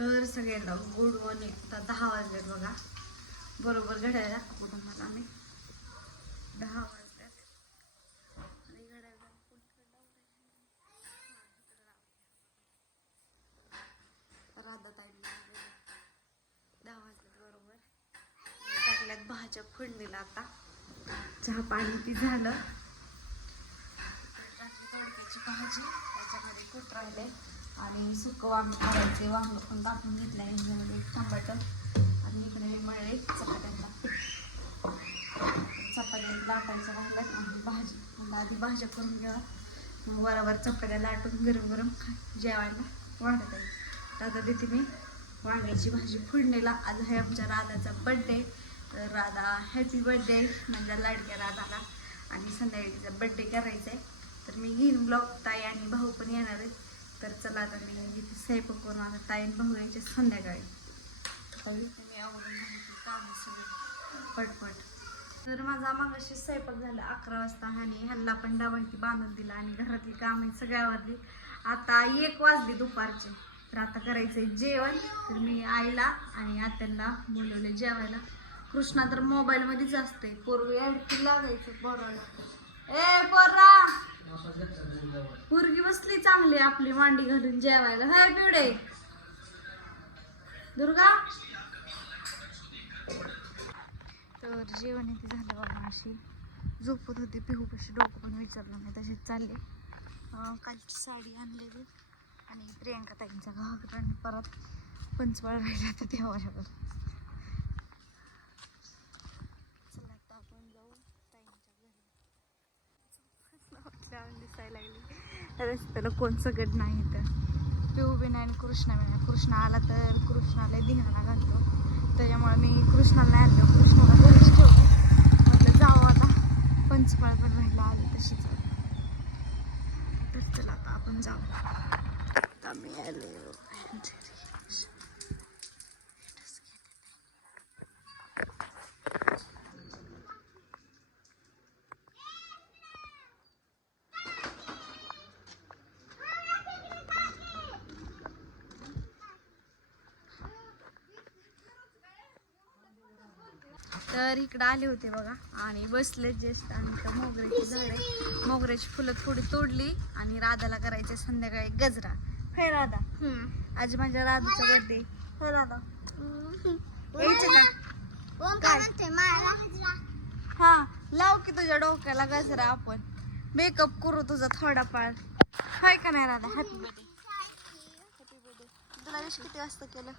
तर सगळ्यांना good morning. आता दहा वाजलेत बघा. बरोबर घड्याळ दाखवतो तुम्हाला आम्ही. दहा वाजल्यात आणि घड्याळ कुठं लावलंय? हा, इकडं राधा ताईंनी दहा वाजल्यात बरोबर. टाकल्यात भाज्या फोडणीला आता. चहा पाणी ती झालं. टाकली तडक्याची भाजी. त्याच्यामध्ये कूट राहिले. आणि सुकं वांग आवडते. वांग पण टाकून घेतलं आहे ह्याच्यामध्ये टमाटर आणि इकडे मी मळे चपात्यांना. चपात्या लाटायच्या राहिल्यात आणि भाजी. म्हणलं आधी भाज्या करून घ्या. मग बरोबर चपात्या लाटून गरम गरम खा. जेवायला वाढत आहे. तर आता देते मी वांग्याची भाजी फोडणीला. आज आहे आमच्या राधाचा बड्डे तर राधा हॅपी बड्डे माझ्या लाडक्या राधाला. आणि संध्याकाळीचा बड्डे करायचा आहे तर मी घेईन ब्लॉग ताई आणि भाऊ पण येणार आहे तर चला आता मी इथे स्वयंपाक करून आता ताई आणि भाऊ यायचे संध्याकाळी मी आवडून काम सगळं. पटपट. तर माझा मागाशी स्वयंपाक झाला अकरा वाजता आणि ह्यांना पण डबाकी बांधून दिला आणि घरातली कामं सगळ्यावरली आता एक वाजली दुपारचे तर आता करायचंय जेवण. तर मी आईला आणि आत्यांना बोलवले जेवायला. कृष्णा तर मोबाईल मध्येच असते. पोरगी अडकी लागायचं पोराला. ए पोरा! पोरगी बसली चांगली आपली मांडी घालून जेवायला. हाय पिवडे दुर्गा? तर जेवण इथे झालं बघा अशी झोपत होती पिहूपाशी डोकं पण विचारलं नाही तशीच चालले. कालची साडी आणलेली आणि प्रियंका ताईंचा घागरा आणि परत पंचवाळ राहिला तर देवाच्यावर चला आता आपण जाऊ ताईंच्या घरी छान दिसायला लागली. रस्त्याला कोणचं गड नाही तर पिऊ बी नाही आणि कृष्णा बी कृष्णा आला तर कृष्णाला धिंगाणा घालतो. त्याच्यामुळे मी कृष्णाला नाही आणलं. कृष्णाला घरीच ठेवलं. म्हटलं जाऊ आता. पंचफळ पण राहिला आली तशीच. तर चला आता आपण जाऊ. आता मी आले. तर इकडं आले होते बघा. आणि बसले ज्येष्ठ आणि मोगऱ्याची झाडे मोगऱ्याची फुलं थोडी तोडली आणि राधाला करायचे संध्याकाळी गजरा. हे राधा. आज माझ्या राधाचा बर्थडे हे राधा. यायचं का? काय? हा लाव की तुझ्या डोक्याला गजरा आपण. मेकअप करू तुझा थोडाफार. हाय का नाही राधा? हॅपी बर्थडे तुला विश किती वाजता केलं?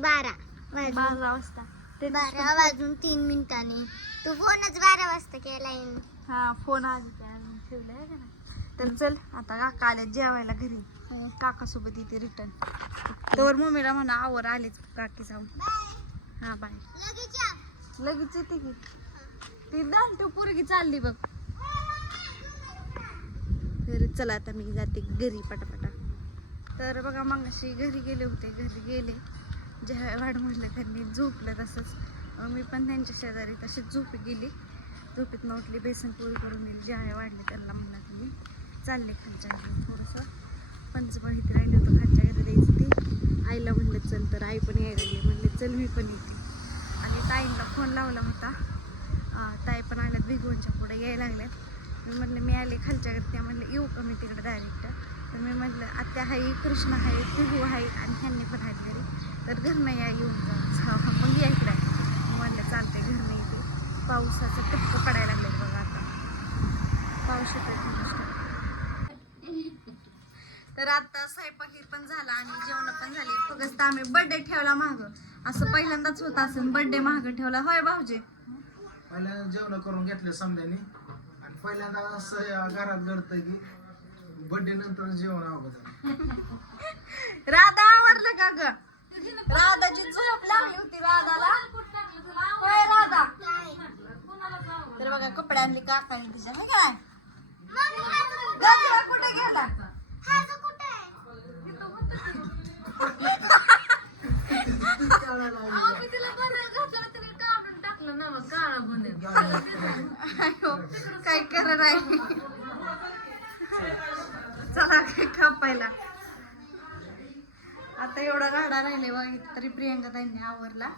बारा बारा वाजता. ते बारा वाजून तीन मिनिटांनी. तू फोनच बारा वाजता केलाय. हा फोन आधी काय अजून ठेवलाय का नाही? तर चल आता काका आले जेवायला घरी. काकासोबत येते रिटर्न तर मम्मीला म्हणा आवर आलेच काकी जाऊन. हा बाय. लगेच येते की. ती दांटू पोरगी चालली बघ. तर चला आता मी जाते घरी पटापटा. तर बघा मग घरी गेले होते घरी गेले. ज्या वाढ म्हटलं त्यांनी झोपलं तसंच. मी पण त्यांच्या शेजारी तशीच झोपी गेली. झोपीत उठली बेसन पोळी करून दिली. ज्या वाढले त्यांना म्हणा तुम्ही चालले खालच्या घरी थोडंसं. पंचपळ इथे राहिलं होतं खालच्या घरी द्यायचं ते. आईला म्हणलं चल तर आई पण यायला लागली म्हणले चल मी पण येते. आणि ताईंना फोन लावला होता. ताई पण आल्यात भिगवणच्या पुढे यायला लागल्यात. मी म्हटलं मी आले खालच्या घरी. त्या म्हणलं येऊ का मी तिकडे डायरेक्ट तर मी म्हटलं आत्या हाई कृष्ण आहे पिहू आहे आणि ह्यांनी पण आहेत घरी तर घरनं या येऊन जा. मग या इकडे. मी म्हटलं चालते घरनं इथे. पावसाचं टप्प पडायला लागले बघा आता. पाऊस तर आता स्वयंपाक पण झाला आणि जेवण पण झाली. फक्त आम्ही बर्थडे ठेवला माग. असं पहिल्यांदाच होत असेल बर्थडे माग ठेवला. होय भाऊजी? पहिल्यांदा जेवण करून घेतले समध्यानी आणि पहिल्यांदा असं घरात घडतं की बर्थडे नंतर जेवण अगोदर. राधा आवरलं का ग? राधाची झोप लागली होती राधाला. होय राधा. तर बघा कपडे आणले काकाने तिच्या हे काय? गजरा कुठे गेला? काय करणार आहे चला काय कापायला. आता एवढा गाडा राहिले बघ तरी प्रियंका त्यांनी आवरला.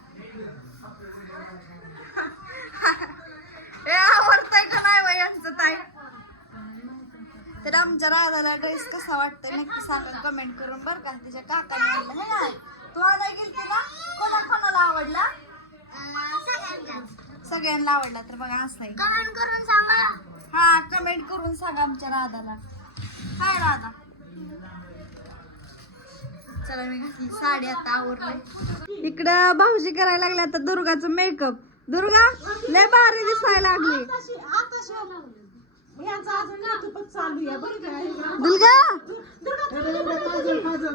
हे आवडतंय का नाही बाई यांचं ताई? तर आमच्या राधाला ड्रेस कसा वाटतोय नक्की सांगा कमेंट करून बरं का. तिच्या काकाने आणलं हे ना तू आता गेलती ना कोणा कोणाला आवडला? सगळ्यांना आवडला तर बघा असं कमेंट करून सांगा. हा कमेंट करून सांगा आमच्या राधाला. हाय राधा. चला मी घातली साडी आता आवरली इकडं भाऊजी करायला लागले आता दुर्गाचं मेकअप दुर्गा लय भारी दिसायला लागली दुर्गा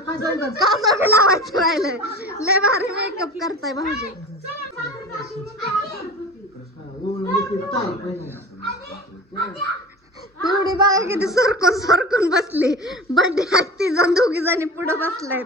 काजळ बी लावायचं राहिलं लय भारी मेकअप करताय भाऊजी एवढी बघा किती सरकून सरकून बसली बड्डे आहेत ती जण दोघी जणी पुढे बसलायत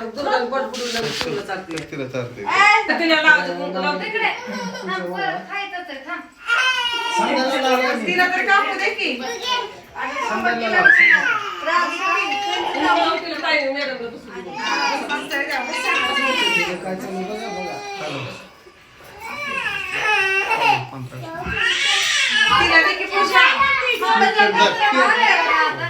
दुर्गा तिला चालते काय चालू बघा बघा चल इथे आपल्याला बुडवायला, बुडवायला, बुडवायला. थांब, थांब, थांब, थांब थोडं, थांब. हा, राहू दे. हातात राहू दे,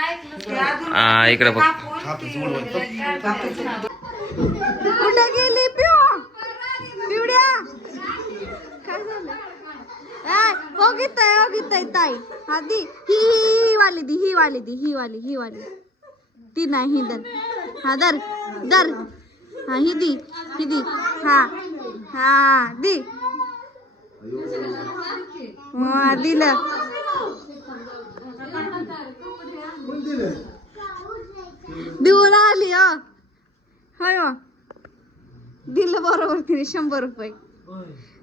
इकडे बघ. कुठे गेली पिऊ? पिवड्या? काय झालं? ए, हो गीताय हो गीताय ताई हा दी ही वाली दी ही वाली दी ही वाली ही वाली. ती नाही ही दर हा दर दर हा ही दी ही दी. हा हा दी. हा दिलं. देऊन आली हो. होय हो. दिलं बरोबर तिने शंभर रुपये.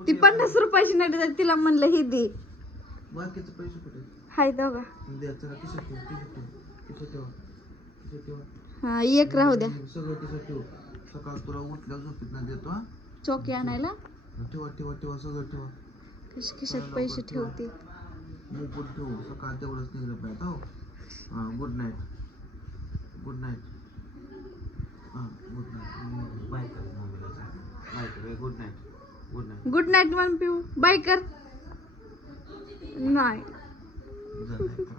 ती पन्नास रुपयाची नोट तिला म्हणलं ही दे. बाकीचे पैसे कुठे? हाय दोघा. हा एक राहू द्या. सगळं किशोर ठेव. सकाळ तुला उठल्या झोपीत ना देतो हा? चौकी आणायला? ठेवा ठेवा ठेवा सगळं ठेवा. कश खिशात पैसे ठेवते? मुकुट ठेवू सकाळ तेवढंच निघलं पाहिजे हो गुड नाईट गुड नाईट हां गुड नाईट बाय कर बाय कर. Good night good night good night म्हण पिऊ बाय कर. नाही